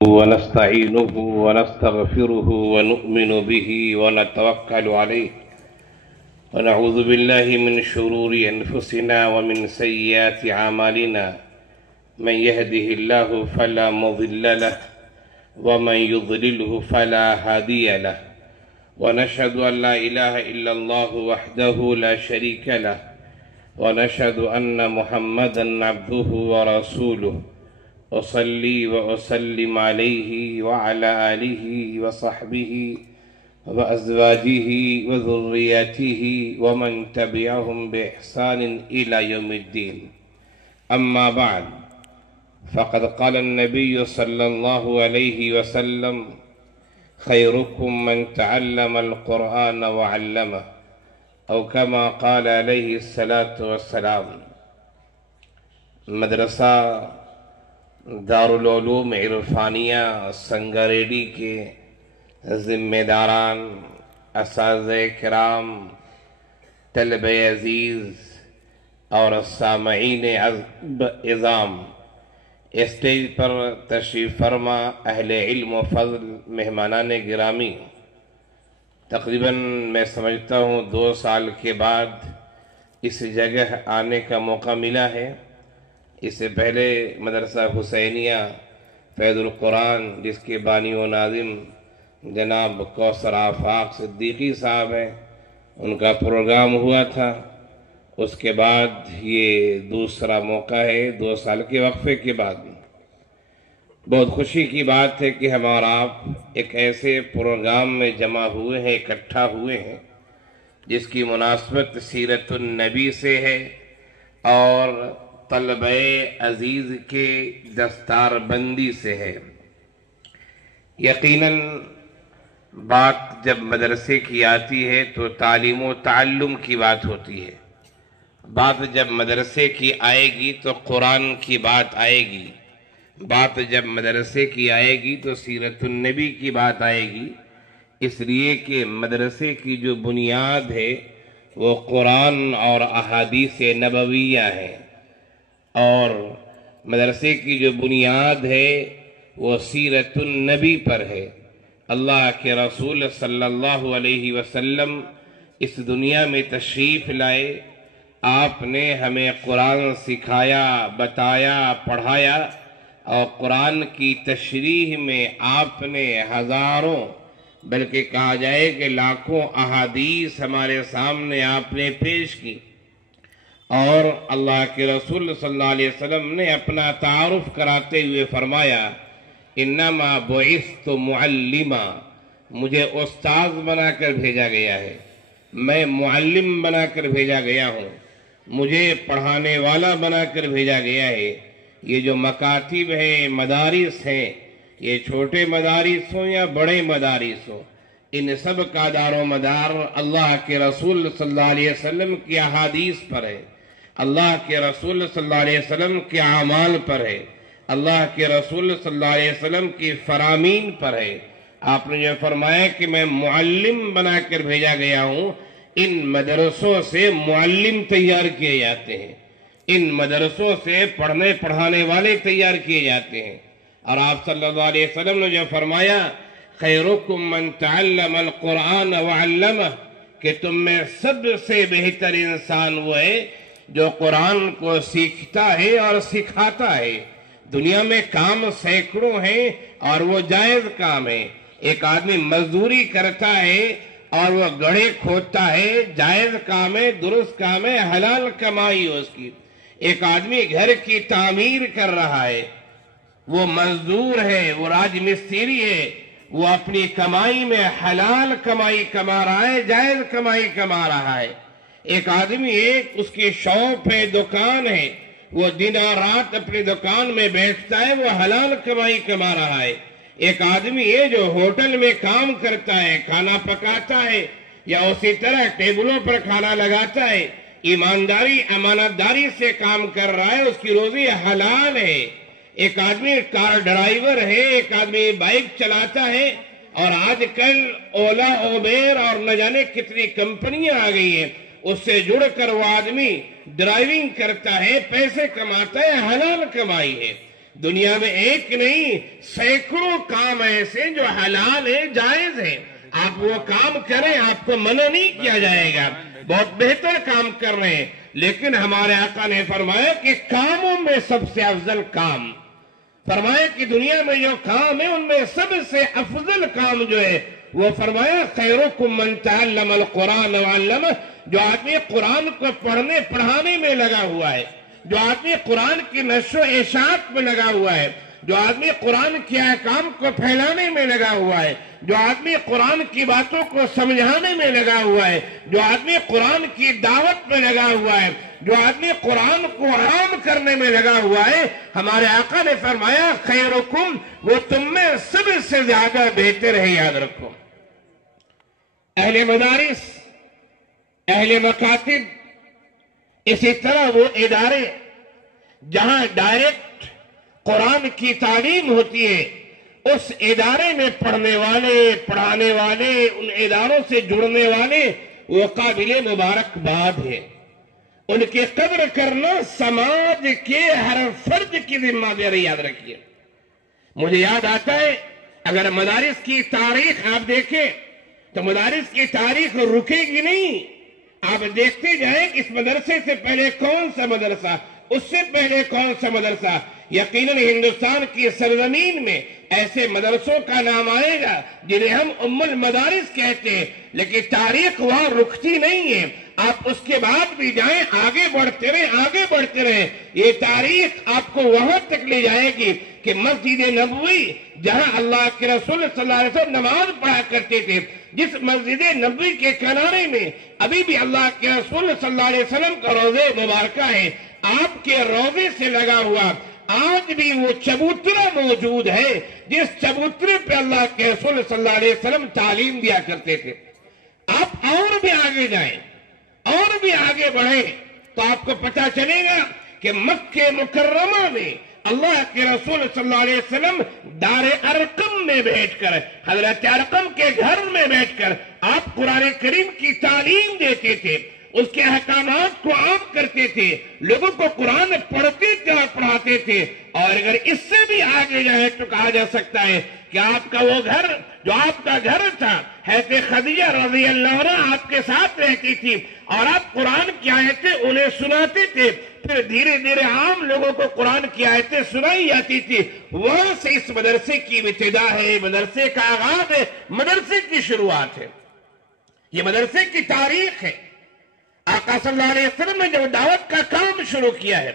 ونستعينه ونستغفره ونؤمن به ونتوكل عليه ونعوذ بالله من شرور أنفسنا ومن سيئات أعمالنا من يهده الله فلا مضل له ومن يضلله فلا هادي له ونشهد أن لا إله إلا الله وحده لا شريك له ونشهد أن محمدا عبده ورسوله أصلي وأسلم عليه وعلى آله وصحبه وأزواجه وذرياته ومن تبعهم بإحسان إلى يوم الدين. أما بعد فقد قال النبي صلى الله عليه وسلم خيركم من تعلم القرآن وعلمه أو كما قال عليه الصلاة والسلام. مدرسہ دارالعلوم عرفانیہ سنگریڈی کے ذمہ داران، اساتذہ کرام، طلبہ عزیز اور سامعین عظام، اسٹیج پر تشریف فرما اہل علم و فضل، مہمانان گرامی، تقریباً میں سمجھتا ہوں 2 سال کے بعد اس جگہ آنے کا موقع ملا ہے۔ اس سے پہلے مدرسہ حسینیہ فیض القرآن، جس کے بانی و ناظم جناب کوثر آفاق صدیقی صاحب ہیں، ان کا پروگرام ہوا تھا۔ اس کے بعد یہ دوسرا موقع ہے 2 سال کے وقفے کے بعد۔ بہت خوشی کی بات ہے کہ ہم اور آپ ایک ایسے پروگرام میں جمع ہوئے ہیں، اکٹھا ہوئے ہیں، جس کی مناسبت سیرت النبی سے ہے اور طلبہ عزیز کے دستار بندی سے ہے۔ یقیناً بات جب مدرسے کی آتی ہے تو تعلیم و تعلم کی بات ہوتی ہے، بات جب مدرسے کی آئے گی تو قرآن کی بات آئے گی، بات جب مدرسے کی آئے گی تو سیرت النبی کی بات آئے گی، اس لیے کہ مدرسے کی جو بنیاد ہے وہ قرآن اور احادیث نبویہ ہے، اور مدرسے کی جو بنیاد ہے وہ سیرت النبی پر ہے۔ اللہ کے رسول صلی اللہ علیہ وسلم اس دنیا میں تشریف لائے، آپ نے ہمیں قرآن سکھایا، بتایا، پڑھایا، اور قرآن کی تشریح میں آپ نے ہزاروں بلکہ کہا جائے کہ لاکھوں احادیث ہمارے سامنے آپ نے پیش کی، اور اللہ کے رسول صلی اللہ علیہ وسلم نے اپنا تعارف کراتے ہوئے فرمایا انما بعثت معلما، مجھے استاذ بنا کر بھیجا گیا ہے، میں معلم بنا کر بھیجا گیا ہوں، مجھے پڑھانے والا بنا کر بھیجا گیا ہے۔ یہ جو مکاتب ہیں، مدارس ہیں، یہ چھوٹے مدارس ہوں یا بڑے مدارس ہوں، ان سب کا دار و مدار اللہ کے رسول صلی اللہ علیہ وسلم کی احادیث پر ہے، اللہ کے رسول صلی اللہ علیہ وسلم کے اعمال پر ہے، اللہ کے رسول صلی اللہ علیہ وسلم کی فرامین پر ہے۔ آپ نے جو فرمایا کہ میں معلم بنا کر بھیجا گیا ہوں، ان مدرسوں سے معلم تیار کیے جاتے ہیں، ان مدرسوں سے پڑھنے پڑھانے والے تیار کیے جاتے ہیں، اور آپ صلی اللہ علیہ وسلم نے جو فرمایا خیرکم من تعلم القرآن وعلمہ، کہ تم میں سب سے بہتر انسان وہ ہے جو قرآن کو سیکھتا ہے اور سکھاتا ہے۔ دنیا میں کام سینکڑوں ہیں اور وہ جائز کام ہے۔ ایک آدمی مزدوری کرتا ہے اور وہ گڑھے کھودتا ہے، جائز کام ہے، درست کام ہے، حلال کمائی ہے اس کی۔ ایک آدمی گھر کی تعمیر کر رہا ہے، وہ مزدور ہے، وہ راج مستری ہے، وہ اپنی کمائی میں حلال کمائی کما رہا ہے، جائز کمائی کما رہا ہے۔ ایک آدمی اس کی شاپ ہے، دکان ہے، وہ دن اور رات اپنی دکان میں بیٹھتا ہے، وہ حلال کمائی کما رہا ہے۔ ایک آدمی ہے جو ہوٹل میں کام کرتا ہے، کھانا پکاتا ہے، یا اسی طرح ٹیبلوں پر کھانا لگاتا ہے، ایمانداری امانت داری سے کام کر رہا ہے، اس کی روزی حلال ہے۔ ایک آدمی کار ڈرائیور ہے، ایک آدمی بائک چلاتا ہے، اور آج کل اولا، اوبیر اور نہ جانے کتنی کمپنیاں آ گئی ہیں، اس سے جڑ کر وہ آدمی ڈرائیونگ کرتا ہے، پیسے کماتا ہے، حلال کمائی ہے۔ دنیا میں ایک نہیں سینکڑوں کام ایسے جو حلال ہیں، جائز ہیں، آپ وہ کام کریں، آپ کو منع نہیں کیا جائے گا، بہت بہتر کام کر رہے ہیں، لیکن ہمارے آقا نے فرمایا کہ کاموں میں سب سے افضل کام، فرمایا کہ دنیا میں جو کام ہے ان میں سب سے افضل کام جو ہے وہ فرمایا خیرکم من تعلم القرآن وعلمہ، جو آدمی قرآن کو پڑھنے پڑھانے میں لگا ہوا ہے، جو آدمی قرآن کی نشر و اشاعت میں لگا ہوا ہے، جو آدمی قرآن کے احکام کو پھیلانے میں لگا ہوا ہے، جو آدمی قرآن کی باتوں کو سمجھانے میں لگا ہوا ہے، جو آدمی قرآن کی دعوت میں لگا ہوا ہے، جو آدمی قرآن کو عام کرنے میں لگا ہوا ہے، ہمارے آقا نے فرمایا خیرکم، وہ تم میں سب سے زیادہ بہتر ہے، یاد رکھو۔ اہل مدارس، اہل مکاتب، اسی طرح وہ ادارے جہاں ڈائریکٹ قرآن کی تعلیم ہوتی ہے، اس ادارے میں پڑھنے والے، پڑھانے والے، ان اداروں سے جڑنے والے وہ قابل مبارکباد ہے۔ ان کی قدر کرنا سماج کے ہر فرد کی ذمہ داری، یاد رکھیے۔ مجھے یاد آتا ہے اگر مدارس کی تاریخ آپ دیکھیں تو مدارس کی تاریخ رکے گی نہیں، آپ دیکھتے جائیں اس مدرسے سے پہلے کون سا مدرسہ، اس سے پہلے کون سا مدرسہ، یقیناً ہندوستان کی سرزمین میں ایسے مدرسوں کا نام آئے گا جنہیں ہم ام المدارس کہتے ہیں، لیکن تاریخ وہاں رکتی نہیں ہے، آپ اس کے بعد بھی جائیں، آگے بڑھتے رہیں، آگے بڑھتے رہیں، یہ تاریخ آپ کو وہاں تک لے جائے گی کہ مسجد نبوی جہاں اللہ کے رسول صلی اللہ علیہ وسلم نماز پڑھا کرتے تھے، جس مسجد نبوی کے کنارے میں ابھی بھی اللہ کے رسول صلی اللہ علیہ وسلم کا روضہ مبارکہ ہے، آپ کے روضے سے لگا ہوا آج بھی وہ چبوترا موجود ہے جس چبوترے پہ اللہ کے رسول صلی اللہ علیہ وسلم تعلیم دیا کرتے تھے۔ آپ اور بھی آگے جائیں، اور بھی آگے بڑھیں تو آپ کو پتہ چلے گا کہ مکہ مکرمہ میں اللہ کے رسول صلی اللہ علیہ وسلم دار ارقم میں بیٹھ کر، حضرت ارقم کے گھر میں بیٹھ کر آپ قرآن کریم کی تعلیم دیتے تھے، اس کے احکامات کو عام کرتے تھے، لوگوں کو قرآن پڑھتے تھے اور پڑھاتے تھے، اور اگر اس سے بھی آگے جائے تو کہا جا سکتا ہے کہ آپ کا وہ گھر جو آپ کا گھر تھا، حضرت خدیجہ رضی اللہ عنہا آپ کے ساتھ رہتی تھی اور آپ قرآن کی آیتیں انہیں سناتے تھے، پھر دھیرے دھیرے عام لوگوں کو قرآن کی آیتیں سنائی جاتی تھی، وہاں سے اس مدرسے کی ابتدا ہے، مدرسے کا آغاز ہے، مدرسے کی شروعات ہے، یہ مدرسے کی تاریخ ہے۔ آقا صلی اللہ علیہ وسلم نے جب دعوت کا کام شروع کیا ہے،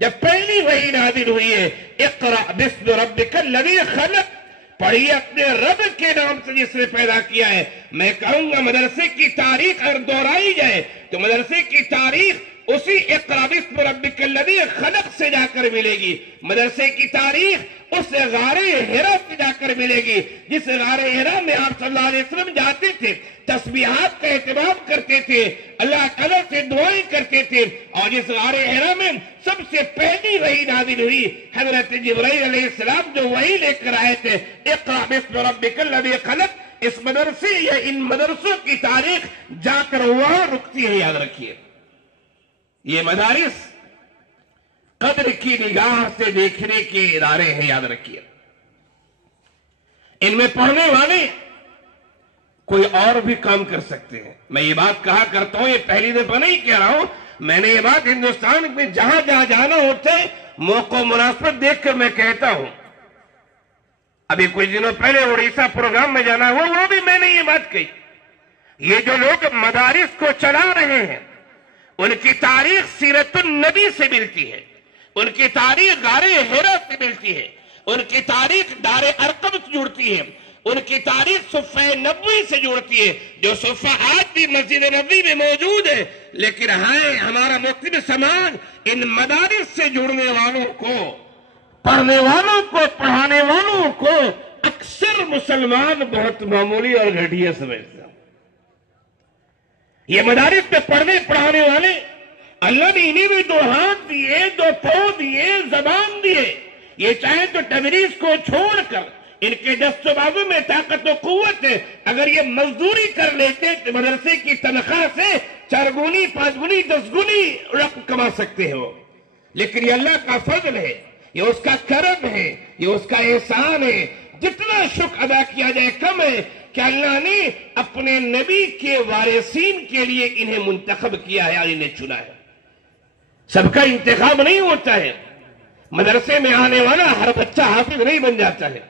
جب پہلی وحی نازل ہوئی ہے اقرأ باسم ربک الذی خلق، پڑھیے اپنے رب کے نام سے جس نے پیدا کیا ہے، میں کہوں گا مدرسے کی تاریخ اگر دہرائی جائے تو مدرسے کی تاریخ اسی اقرأ باسم ربک الذی خلق سے جا کر ملے گی، مدرسے کی تاریخ اس غار حرا سے جا کر ملے گی جس غار حرا میں آپ صلی اللہ علیہ وسلم جاتے تھے، تسبیحات کا اہتمام کرتے تھے، اللہ تعالیٰ سے دعائیں کرتے تھے، اور جس غار حرا میں سب سے پہلی وحی نازل ہوئی حضرت جبرائیل علیہ السلام جو وحی لے کر آئے تھے اقرأ باسم ربک الذی خلق، اس مدرسے یا ان مدرسوں کی تاریخ جا کر وہاں رکتی ہے، یاد رکھیے۔ یہ مدارس قدر کی نگاہ سے دیکھنے کے ادارے ہیں، یاد رکھیے۔ ان میں پڑھنے والے کوئی اور بھی کام کر سکتے ہیں، میں یہ بات کہا کرتا ہوں، یہ پہلی دفعہ نہیں کہہ رہا ہوں، میں نے یہ بات ہندوستان میں جہاں جہاں جانا ہوتا ہے موقع و مناسبت دیکھ کر میں کہتا ہوں۔ ابھی کچھ دنوں پہلے اڑیسہ پروگرام میں جانا ہوا، وہ بھی میں نے یہ بات کہی، یہ جو لوگ مدارس کو چلا رہے ہیں ان کی تاریخ سیرت النبی سے ملتی ہے، ان کی تاریخ غار حرا سے ملتی ہے، ان کی تاریخ دار ارقم سے جڑتی ہے، ان کی تاریخ صفحہ نبوی سے جڑتی ہے، جو صفحہ آج بھی مسجد نبوی میں موجود ہے، لیکن ہمارا مسلم سماج ان مدارس سے جڑنے والوں کو، پڑھنے والوں کو، پڑھانے والوں کو اکثر مسلمان بہت معمولی اور گھٹیا سمجھتے ہیں۔ یہ مدارس میں پڑھنے پڑھانے والے اللہ نے انہیں بھی 2 ہاتھ دیے، 2 پاؤں دیے، زبان دیے، یہ چاہے تو تدریس کو چھوڑ کر ان کے دست و بازو میں طاقت و قوت ہے، اگر یہ مزدوری کر لیتے تو مدرسے کی تنخواہ سے 4 گنی 5 گنی 10 گنی رقم کما سکتے ہو، لیکن یہ اللہ کا فضل ہے یہ اس کا کرم ہے، یہ اس کا احسان ہے. جتنا شکر ادا کیا جائے کم ہے کہ اللہ نے اپنے نبی کے وارثین کے لیے انہیں منتخب کیا ہے اور انہیں چنا ہے. سب کا انتخاب نہیں ہوتا ہے. مدرسے میں آنے والا ہر بچہ حافظ نہیں بن جاتا ہے.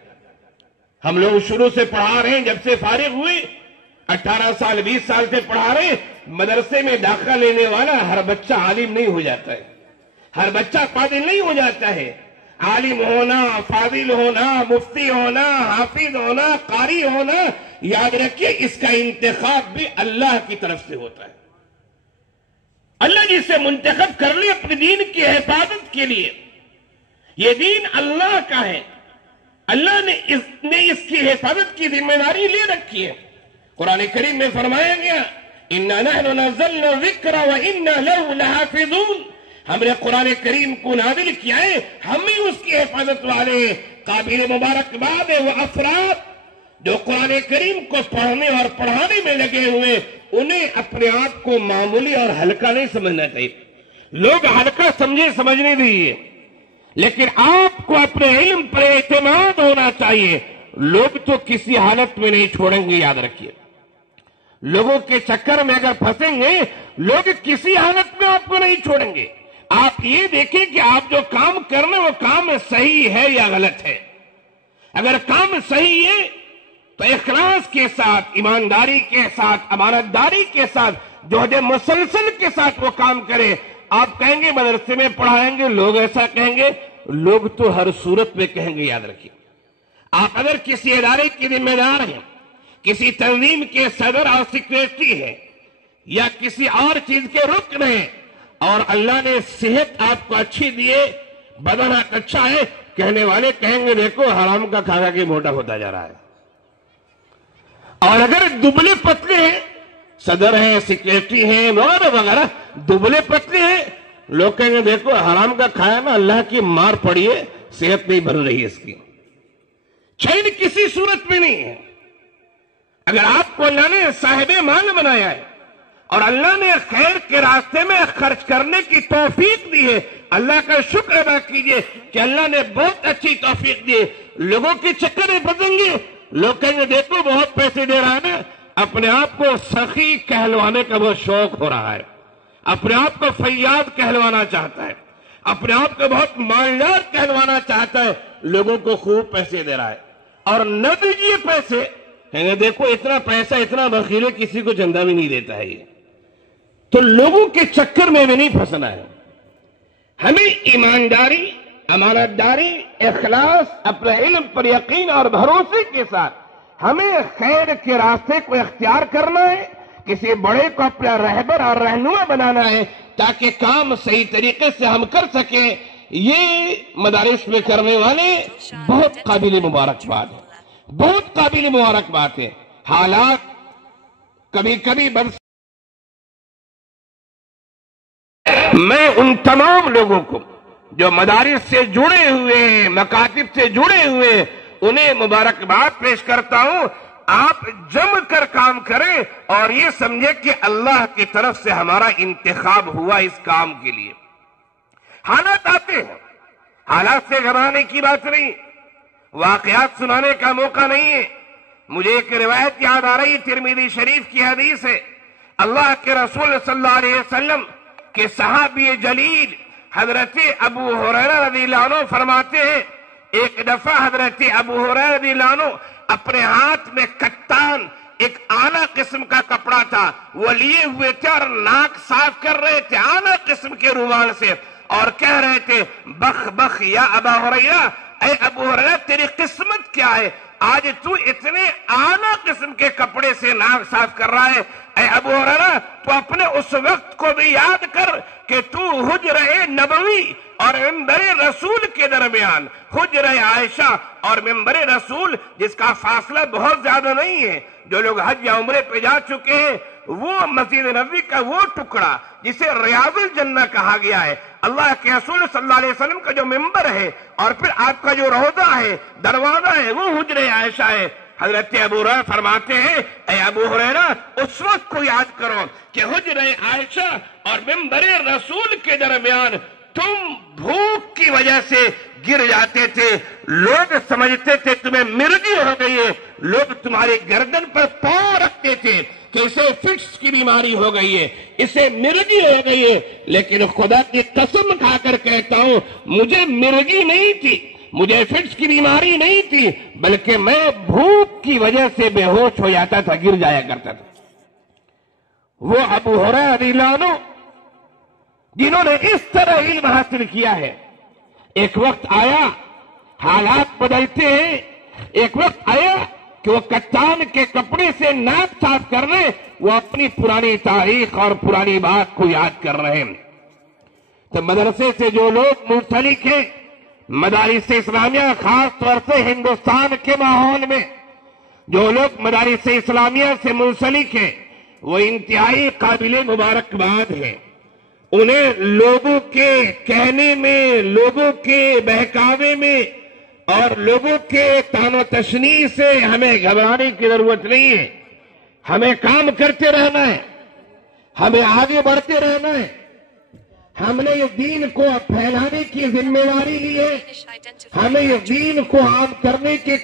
ہم لوگ شروع سے پڑھا رہے ہیں، جب سے فارغ ہوئے 18 سال 20 سال سے پڑھا رہے ہیں. مدرسے میں داخلہ لینے والا ہر بچہ عالم نہیں ہو جاتا ہے، ہر بچہ فاضل نہیں ہو جاتا ہے. عالم ہونا، فاضل ہونا، مفتی ہونا، حافظ ہونا، قاری ہونا، یاد رکھیے اس کا انتخاب بھی اللہ کی طرف سے ہوتا ہے. اللہ جسے منتخب کر لے اپنے دین کی حفاظت کے لیے، یہ دین اللہ کا ہے، اللہ نے اس کی حفاظت کی ذمہ داری لے رکھی ہے. قرآن کریم میں فرمایا گیا اِنَّا نَحْنُ نَزَّلْنَا الذِّكْرَ وَإِنَّا لَهُ لَحَافِظُونَ. ہم نے قرآن کریم کو نازل کیا ہے، ہم ہی اس کی حفاظت والے ہیں. قابل مبارکباد ہے وہ افراد جو قرآن کریم کو پڑھنے اور پڑھانے میں لگے ہوئے. انہیں اپنے آپ کو معمولی اور ہلکا نہیں سمجھنا چاہیے. لوگ ہلکا سمجھنے دیجیے، لیکن آپ کو اپنے علم پر اعتماد ہونا چاہیے. لوگ تو کسی حالت میں نہیں چھوڑیں گے، یاد رکھیے. لوگوں کے چکر میں اگر پھنسیں گے، لوگ کسی حالت میں آپ کو نہیں چھوڑیں گے. آپ یہ دیکھیں کہ آپ جو کام کر رہے ہیں وہ کام صحیح ہے یا غلط ہے. اگر کام صحیح ہے تو اخلاص کے ساتھ، ایمانداری کے ساتھ، امانت داری کے ساتھ، جوہد مسلسل کے ساتھ وہ کام کرے. آپ کہیں گے مدرسے میں پڑھائیں گے، لوگ ایسا کہیں گے. لوگ تو ہر صورت میں کہیں گے، یاد رکھیے. آپ اگر کسی ادارے کے ذمہ دار ہیں، کسی تنظیم کے صدر اور سیکریٹری ہیں، یا کسی اور چیز کے رکن ہیں، اور اللہ نے صحت آپ کو اچھی دیے، بدن اچھا ہے، کہنے والے کہیں گے دیکھو حرام کا کھا کھا کے موٹا ہوتا جا رہا ہے. اور اگر دبلے پتلے ہیں، صدر ہیں، سیکریٹری ہیں وغیرہ وغیرہ، دبلے پتلے ہیں، لوگ کہیں گے دیکھو حرام کا کھایا نا، اللہ کی مار پڑی ہے، صحت نہیں بن رہی ہے اس کی. چین کسی صورت میں نہیں ہے. اگر آپ کو اللہ نے صاحب مال بنایا ہے اور اللہ نے خیر کے راستے میں خرچ کرنے کی توفیق دی ہے، اللہ کا شکر ادا کیجئے کہ اللہ نے بہت اچھی توفیق دی ہے. لوگوں کے چکر میں پھنسیں گے، لوگ کہیں گے دیکھو بہت پیسے دے رہا ہے نا، اپنے آپ کو سخی کہلوانے کا بہت شوق ہو رہا ہے، اپنے آپ کو فیاض کہلوانا چاہتا ہے، اپنے آپ کو بہت مالدار کہلوانا چاہتا ہے. لوگوں کو خوب پیسے دے رہا ہے اور نہ دیجیے پیسے، کہیں گے دیکھو اتنا پیسہ اتنا بخیل ہے، کسی کو چندہ بھی نہیں دیتا ہے. یہ تو لوگوں کے چکر میں بھی نہیں پھنسنا ہے. ہمیں ایمانداری، امانت داری، اخلاص، اپنے علم پر یقین اور بھروسے کے ساتھ ہمیں خیر کے راستے کو اختیار کرنا ہے. کسی بڑے کو اپنا رہبر اور رہنما بنانا ہے تاکہ کام صحیح طریقے سے ہم کر سکیں. یہ مدارس میں کرنے والے بہت قابل مبارکباد ہے، بہت قابل مبارکباد ہے. حالات کبھی کبھی میں ان تمام لوگوں کو جو مدارس سے جڑے ہوئے ہیں، مکاتب سے جڑے ہوئے ہیں، انہیں مبارکباد پیش کرتا ہوں. آپ جم کر کام کریں اور یہ سمجھے کہ اللہ کی طرف سے ہمارا انتخاب ہوا اس کام کے لیے. حالات آتے ہیں، حالات سے گھبرانے کی بات نہیں، واقعات سنانے کا موقع نہیں ہے. مجھے ایک روایت یاد آ رہی، ترمذی شریف کی حدیث ہے. اللہ کے رسول صلی اللہ علیہ وسلم کے صحابی جلیل حضرت ابو ہریرہ رضی اللہ عنہ فرماتے ہیں، ایک دفعہ حضرت ابو ہریرہ رضی اللہ عنہ اپنے ہاتھ میں کتان، ایک اعلیٰ قسم کا کپڑا تھا، وہ لیے ہوئے تھے اور ناک صاف کر رہے تھے اعلیٰ قسم کے رومال سے، اور کہہ رہے تھے بخ بخ یا ابا ہریرہ، اے ابو ہریرہ تیری قسمت کیا ہے، آج تو اتنے اعلیٰ قسم کے کپڑے سے ناک صاف کر رہا ہے. اے ابو ہریرہ تو اپنے اس وقت کو بھی یاد کر کہ تو حجرہ نبوی اور منبر رسول کے درمیان، حجرہ عائشہ اور منبر رسول جس کا فاصلہ بہت زیادہ نہیں ہے، جو لوگ حج یا عمرے پہ جا چکے ہیں، وہ مسجد نبوی کا وہ ٹکڑا جسے ریاض الجنہ کہا گیا ہے، اللہ کے رسول صلی اللہ علیہ وسلم کا جو منبر ہے اور پھر آپ کا جو روضہ ہے، دروازہ ہے، وہ حجرہ عائشہ ہے. حضرت ابو ہریرہ فرماتے ہیں اے ابو ہریرہ اس وقت کو یاد کرو کہ حجرہ عائشہ اور منبر رسول کے درمیان تم بھوک کی وجہ سے گر جاتے تھے. لوگ سمجھتے تھے تمہیں مرگی ہو گئی ہے. لوگ تمہاری گردن پر پاؤں رکھتے تھے کہ اسے فٹس کی بیماری ہو گئی ہے, اسے مرگی ہو گئی ہے. لیکن خدا کی قسم کھا کر کہتا ہوں, مجھے مرگی نہیں تھی, مجھے فٹس کی بیماری نہیں تھی, بلکہ میں بھوک کی وجہ سے بے ہوش ہو جاتا تھا, گر جایا کرتا تھا. وہ ابو ہریرہ رضی اللہ عنہ جنہوں نے اس طرح علم حاصل کیا ہے, ایک وقت آیا حالات بدلتے ہیں, ایک وقت آیا کہ وہ کتان کے کپڑے سے ناک صاف کر رہے, وہ اپنی پرانی تاریخ اور پرانی بات کو یاد کر رہے ہیں. تو مدرسے سے جو لوگ منسلک ہیں, مدارس اسلامیہ خاص طور سے ہندوستان کے ماحول میں جو لوگ مدارس اسلامیہ سے منسلک ہیں, وہ انتہائی قابل مبارکباد ہیں. انہیں لوگوں کے کہنے میں, لوگوں کے بہکاوے میں اور لوگوں کے تان و تشنیع سے ہمیں گھبرانے کی ضرورت نہیں ہے. ہمیں کام کرتے رہنا ہے, ہمیں آگے بڑھتے رہنا ہے. ہم نے یہ دین کو پھیلانے کی ذمہ داری لی ہے, ہمیں یہ دین کو عام کرنے کے